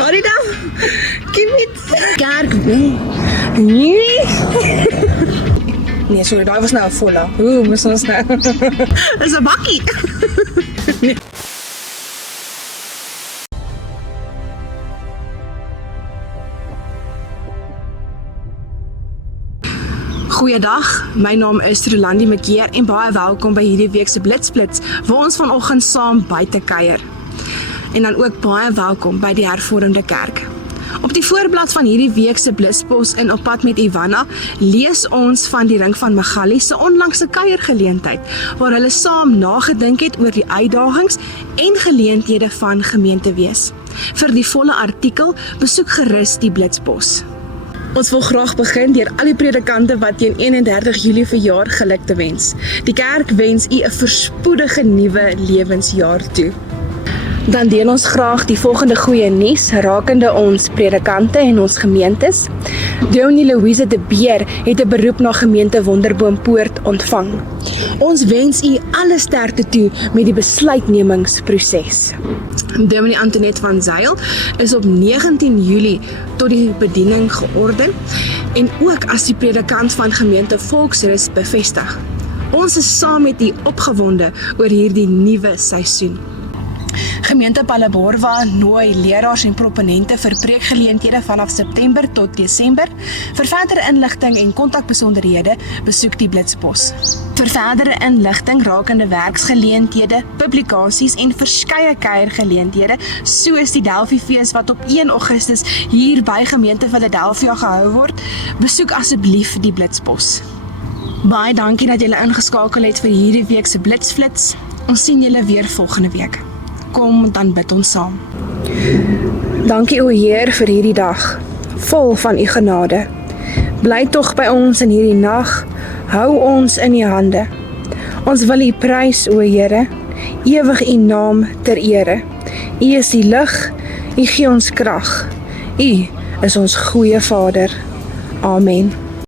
Hurry now. Give it. Kerk, nee. Nee, sorry, daai was nou 'n volle. Hoe moes ons nou? Dis 'n bakkie. Nee. Goeiedag, my naam is Rolandi Mekeer en baie welkom by hierdie week se Blitsblits waar ons vanoggend saam buite kuier. En dan ook baie welkom by die Hervormde Kerk. Op die voorblad van hierdie week se Blitspos in Op pad met Ivanna lees ons van die Ring van Magaliee se onlangse kuiergeleentheid waar hulle saam nagedink het oor die uitdagings en geleenthede van gemeentewees. Vir die volle artikel besoek gerus die Blitspos. Ons wil graag begin deur al die predikante wat teen 31 Julie verjaar geluk te wens. Die kerk wens u 'n voorspoedige nuwe lewensjaar toe. Dan deel ons graag die volgende goeie nuus rakende ons predikante en ons gemeentes. Dominee Louise de Beer het 'n beroep na gemeente Wonderboompoort ontvang. Ons wens u alle sterkte toe met die besluitnemingsproses. Dominee Antoinette van Zyl is op 19 Julie tot die bediening georden en ook as die predikant van gemeente Volksrus bevestig. Ons is saam met u opgewonde oor hierdie nuwe seisoen. Gemeente Palleborwa nooi leraars en proponente vir preekgeleenthede vanaf September tot Desember. Vir verdere inligting en kontakbesonderhede besoek die Blitspos. Vir verdere inligting rakende werksgeleenthede, publikasies en verskeie kuiergeleenthede, soos die Delfiefees wat op 1 Augustus hier by gemeente Philadelphia gehou word, besoek asseblief die Blitspos. Baie dankie dat julle ingeskakel het vir hierdie week se Blitsflits. Ons sien julle weer volgende week. Kom, dan bid ons saam. Dankie o Heer vir hierdie dag, vol van u genade. Bly tog by ons in hierdie nag, hou ons in u hande. Ons wil u prys o Here, ewig u naam ter ere. U is die lig, u gee ons krag. U is ons goeie Vader. Amen.